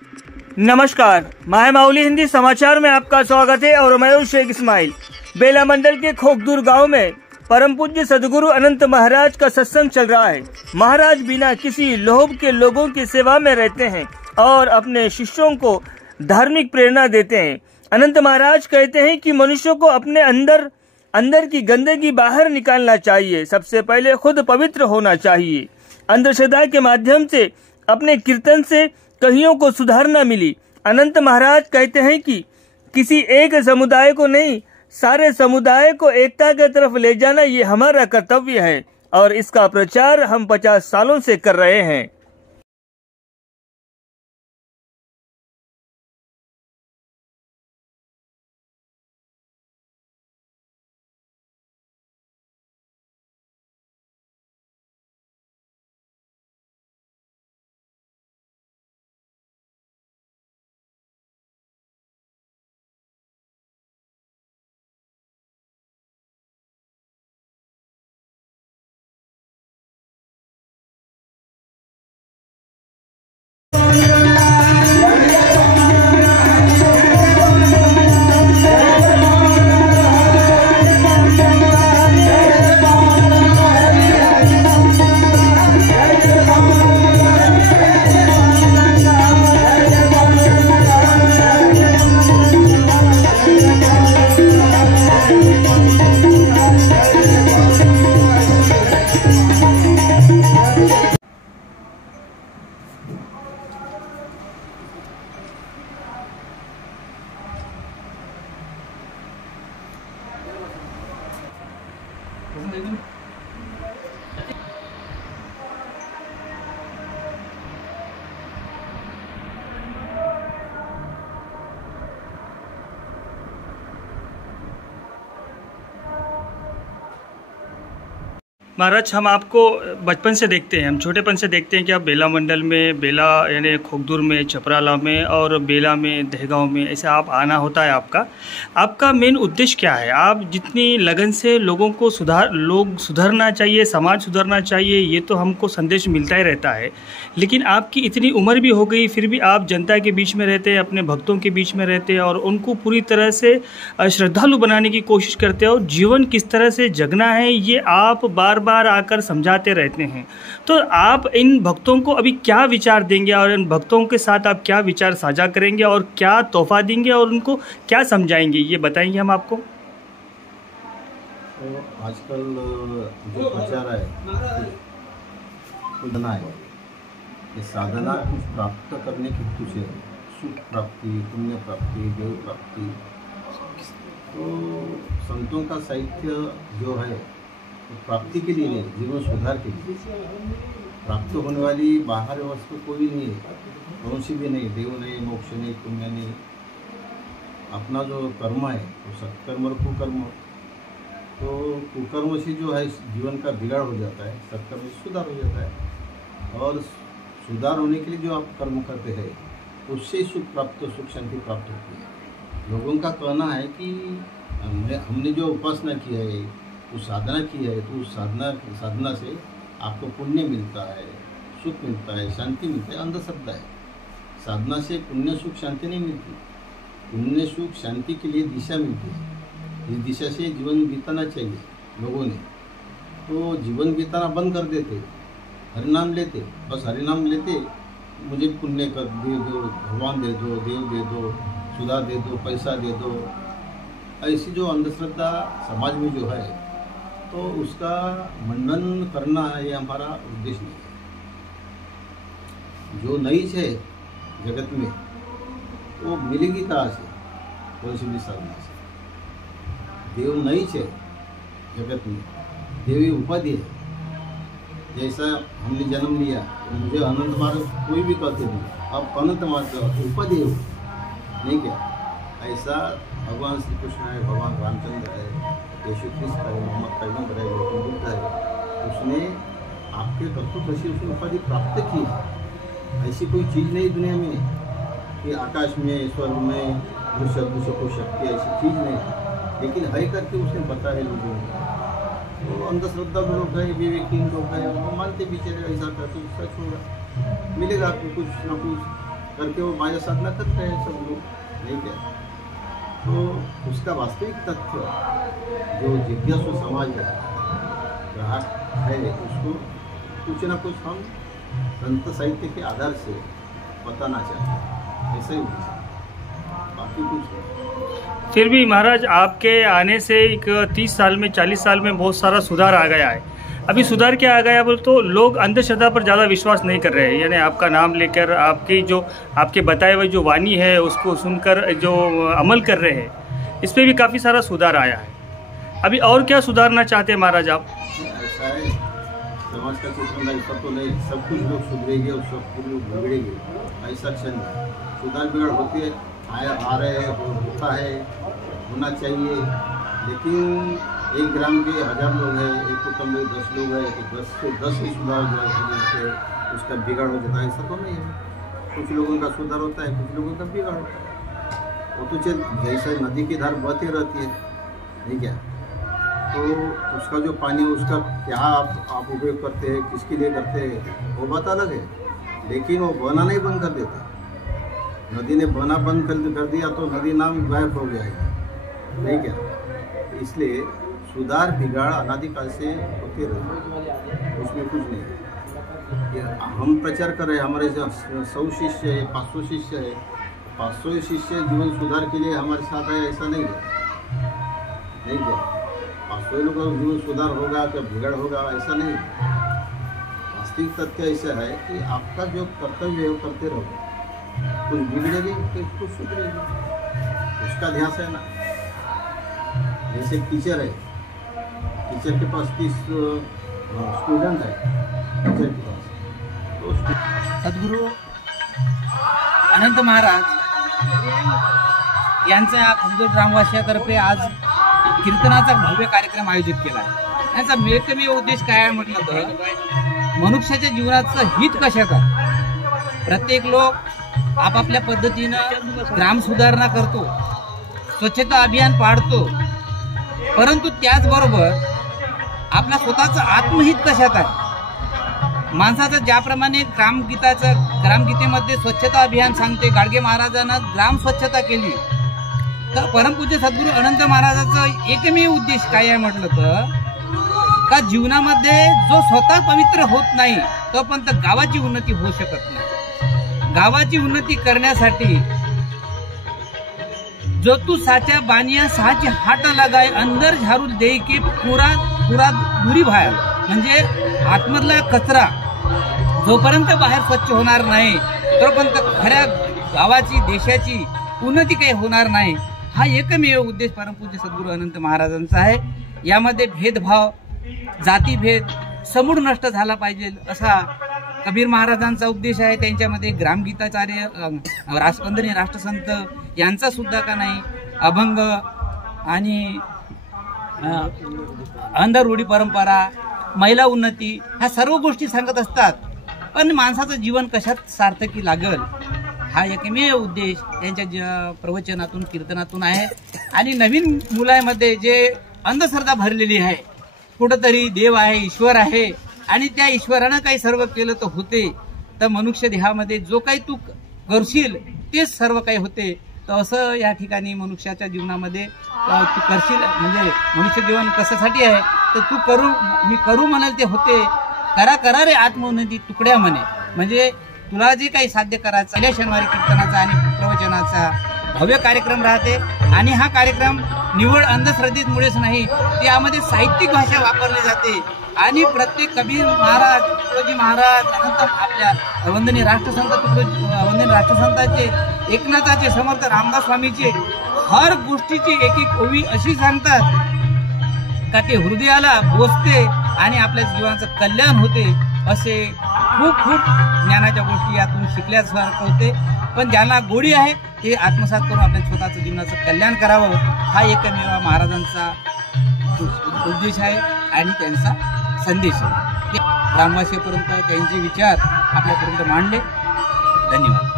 नमस्कार, माहे माउली हिंदी समाचार में आपका स्वागत है और मैं हूं शेख इस्माइल। बेला मंडल के खोखदूर गांव में परम पूज्य सदगुरु अनंत महाराज का सत्संग चल रहा है। महाराज बिना किसी लोभ के लोगों की सेवा में रहते हैं और अपने शिष्यों को धार्मिक प्रेरणा देते हैं। अनंत महाराज कहते हैं कि मनुष्य को अपने अंदर की गंदगी बाहर निकालना चाहिए। सबसे पहले खुद पवित्र होना चाहिए। अंधश्रद्धा के माध्यम से अपने कीर्तन से कईयों को सुधारना मिली। अनंत महाराज कहते हैं कि किसी एक समुदाय को नहीं, सारे समुदाय को एकता की तरफ ले जाना ये हमारा कर्तव्य है और इसका प्रचार हम 50 सालों से कर रहे हैं। महाराज, हम आपको बचपन से देखते हैं, हम छोटेपन से देखते हैं कि आप बेला मंडल में, बेला यानी खोखदूर में, चपराला में और बेला में, दहगांव में ऐसे आप आना होता है। आपका मेन उद्देश्य क्या है? आप जितनी लगन से लोगों को सुधरना चाहिए, समाज सुधरना चाहिए, ये तो हमको संदेश मिलता ही रहता है। लेकिन आपकी इतनी उम्र भी हो गई, फिर भी आप जनता के बीच में रहते हैं, अपने भक्तों के बीच में रहते हैं और उनको पूरी तरह से श्रद्धालु बनाने की कोशिश करते हैं और जीवन किस तरह से जगना है ये आप बार बार आकर समझाते रहते हैं। तो आप इन भक्तों को अभी क्या विचार देंगे और इन भक्तों के साथ आप क्या विचार साझा करेंगे और क्या तोहफा देंगे और उनको क्या समझाएंगे, ये बताएंगे हम आपको। तो आजकल जो प्रचार है साधना है, ये साधना प्राप्त करने की कुछ है, सुख प्राप्ति, पुण्य प्राप्ति, देव प्राप्ति। तो संतों का साहित्य जो है प्राप्ति के लिए नहीं, जीवन सुधार के लिए। प्राप्त होने वाली बाहर वस्तु कोई नहीं है, कौन सी भी नहीं, देव नहीं, मोक्ष नहीं, पुण्य नहीं। अपना जो कर्म है वो सत्कर्म और कुकर्म। तो कुकर्म से जो है जीवन का बिगाड़ हो जाता है, सत्कर्म से सुधार हो जाता है। और सुधार होने के लिए जो आप कर्म करते हैं उससे सुख प्राप्त, सुख शांति प्राप्त होती है। लोगों का कहना है कि हमने जो उपासना किया है, उस साधना की है, तो उस साधना से आपको पुण्य मिलता है, सुख मिलता है, शांति मिलता है। अंधश्रद्धा है। साधना से पुण्य, सुख, शांति नहीं मिलती। पुण्य, सुख, शांति के लिए दिशा मिलती है। इस दिशा से जीवन बिताना चाहिए लोगों ने। तो जीवन बिताना बंद कर देते, हरिनाम लेते, बस हरिनाम लेते, मुझे पुण्य कर दे दो, भगवान दे दो, देव दे दो, सुधा दे दो, पैसा दे दो। ऐसी जो अंधश्रद्धा समाज में जो है, तो उसका मंडन करना ये हमारा उद्देश्य नहीं है। जो नईच है जगत में वो मिलेगी कहाँ से? कोई सी भी साधना से। देव नईच है जगत में, देवी उपाधि है। जैसा हमने जन्म लिया तो मुझे अनंत मार्ग कोई भी कहते नहीं, अब अनंत मार्ग उपाधि हो नहीं क्या? ऐसा भगवान श्री कृष्ण है, भगवान रामचंद्र है, यीशु ख्रिस्त है, मोहम्मद पैगंबर है, गौतम बुद्ध है। उसने आपके तत्व से उसने उपाधि प्राप्त की है। ऐसी कोई चीज़ नहीं दुनिया में कि आकाश में, स्वर्ग में दूसरा कोई शक्ति, ऐसी चीज़ नहीं। लेकिन है करके उसने बताया लोगों को। तो अंधश्रद्धा लोग है, विवेकहीन लोग हैं, वो मानते बेचारे, ऐसा करते उसका छोड़ा मिलेगा आपको कुछ ना कुछ, करके वो माया साधना करते हैं सब लोग, नहीं क्या। तो उसका वास्तविक तथ्य जो जिज्ञासु समाज है, ग्राहक है, उसको कुछ ना कुछ हम संत साहित्य के आधार से बताना चाहते हैं, ऐसा ही बाकी कुछ नहीं। फिर भी महाराज आपके आने से एक 30 साल में 40 साल में बहुत सारा सुधार आ गया है। अभी सुधार क्या आ गया बोल तो लोग अंधश्रद्धा पर ज़्यादा विश्वास नहीं कर रहे हैं, यानी आपका नाम लेकर आपकी जो आपके बताए हुए जो वाणी है उसको सुनकर जो अमल कर रहे हैं, इस पर भी काफ़ी सारा सुधार आया है। अभी और क्या सुधारना चाहते हैं महाराज आप? ऐसा है, समाज का चित्रण ऐसा तो नहीं, सब कुछ लोग सुधरेंगे और सब कुछ लोग बिगड़ेंगे, ऐसा क्षण नहीं। सुधार बिगड़ होती है, आ रहे हैं, होता है, होना चाहिए, लेकिन 1 ग्राम के 1000 लोग हैं, एक कुटुंब में 10 लोग हैं, तो 10 से 10 ही सुधार जो उसका बिगाड़ हो जाता है, ऐसा तो नहीं है। कुछ लोगों का सुधार होता है, कुछ लोगों का बिगाड़ होता है। वो तो जैसे नदी की धार बहती रहती है, नहीं क्या, तो उसका जो पानी उसका क्या आप उपयोग करते हैं, किसके लिए करते हैं, वो बात अलग है, लेकिन वो बहना नहीं बंद कर देता। नदी ने बहना बंद कर दिया तो नदी नाम गायब हो जाएगी, नहीं क्या। इसलिए सुधार बिगाड़ अनादिकाल से होते रहे, उसमें कुछ नहीं है। हम प्रचार कर रहे हैं, हमारे 100 शिष्य है, 500 शिष्य है, 500 शिष्य जीवन सुधार के लिए हमारे साथ है, ऐसा नहीं है, नहीं क्या। 500 लोगों का जीवन सुधार होगा क्या बिगड़ होगा, ऐसा नहीं है। वास्तविक तथ्य ऐसा है कि आपका जो कर्तव्य है वो करते रहो, कुछ बिगड़ेगी कुछ सुधरेगी, उसका ध्यान है ना। जैसे टीचर है, टीचर के पास 30 स्टूडेंट है, टीचर के पास तो सद्गुरू अनंत महाराज यांचा खोगदूर ग्रामवासियातर्फे आज कीर्तनाचा भव्य कार्यक्रम आयोजित केला आहे। यांचा एकमेव उद्देश काय आहे म्हटलं तर मनुष्याच्या जीवनाचं हित कशात आहे। प्रत्येक लोक आपापल्या पद्धतीनं ग्राम सुधारणा करतो, स्वच्छता अभियान पाळतो, परंतु त्याचबरोबर आपला स्वतःचं आत्महित कशात आहे। माणसाचं ज्याप्रमाणे ग्रामगीतेमध्ये स्वच्छता अभियान सांगते, गाडगे महाराजांना ग्राम स्वच्छता केली, तर परमपूज्य सद्गुरू अनंत महाराजाचं एकमेव उद्देश काय आहे म्हटलं तर का जीवनामध्ये जो स्वतः पवित्र होत नाही तोपर्यंत गावाची उन्नती होऊ शकत नाही। गावाची उन्नती करण्यासाठी जो तू साच्या बानिया साचे हाट लगाय अंदर झाडून दे की पुरा दुरी बाहेर, म्हणजे आतमधला कचरा जोपर्यंत बाहेर स्वच्छ होणार नाही तोपर्यंत खऱ्या गावाची देशाची उन्नती काही होणार नाही। हा एकमेव उद्देश परमपूज्य सद्गुरू अनंत महाराजांचा आहे। यामध्ये भेदभाव, जातीभेद समूळ नष्ट झाला पाहिजे असा कबीर महाराजांचा उद्देश आहे। त्यांच्यामध्ये ग्रामगीताचार्य वंदनीय राष्ट्रसंत यांचा सुद्धा का नाही अभंग आणि अंधरूढी परंपरा, महिला उन्नती ह्या सर्व गोष्टी सांगत असतात, पण माणसाचं जीवन कशात सार्थकी लागल हा एकमेव उद्देश त्यांच्या प्रवचनातून कीर्तनातून आहे। आणि नवीन मुलांमध्ये जे अंधश्रद्धा भरलेली आहे, कुठंतरी देव आहे, ईश्वर आहे आणि त्या ईश्वरानं काही सर्व केलं तर होते, तर मनुष्य देहामध्ये जो काही तू करशील तेच सर्व काही होते, तर असं या ठिकाणी मनुष्याच्या जीवनामध्ये तू करशील म्हणजे मनुष्य जीवन कशासाठी आहे तर तू मी करू म्हणाल ते होते, करा रे आत्मोन्नती तुकड्या म्हणे, म्हणजे तुला जे काही साध्य करायचं पहिल्या शनिवारी कीर्तनाचा आणि प्रवचनाचा भव्य कार्यक्रम राहते। आणि हा कार्यक्रम निवड अंधश्रद्धेमुळेच नाही, त्यामध्ये साहित्यिक भाषा वापरली जाते आणि प्रत्येक कबीर महाराज, तुकडोजी महाराज, अनंत आपल्या वंदनीय राष्ट्रसंत वंदनीय राष्ट्रसंतांचे, एकनाथाचे, समर्थ रामदास स्वामीचे हर गोष्टीची एक ओवी अशी सांगतात का ते हृदयाला बोचते आणि आपल्या जीवनाचं कल्याण होते। असे खूप ज्ञानाच्या गोष्टी यातून शिकल्यासारखं होते, पण ज्यांना गोडी आहे ते आत्मसात करून आपल्या स्वतःचं जीवनाचं कल्याण करावं हा एकमेव महाराजांचा उद्देश आहे आणि त्यांचा संदेश आहे। ग्रामवासीपर्यंत त्यांचे विचार आपल्यापर्यंत मांडले। धन्यवाद।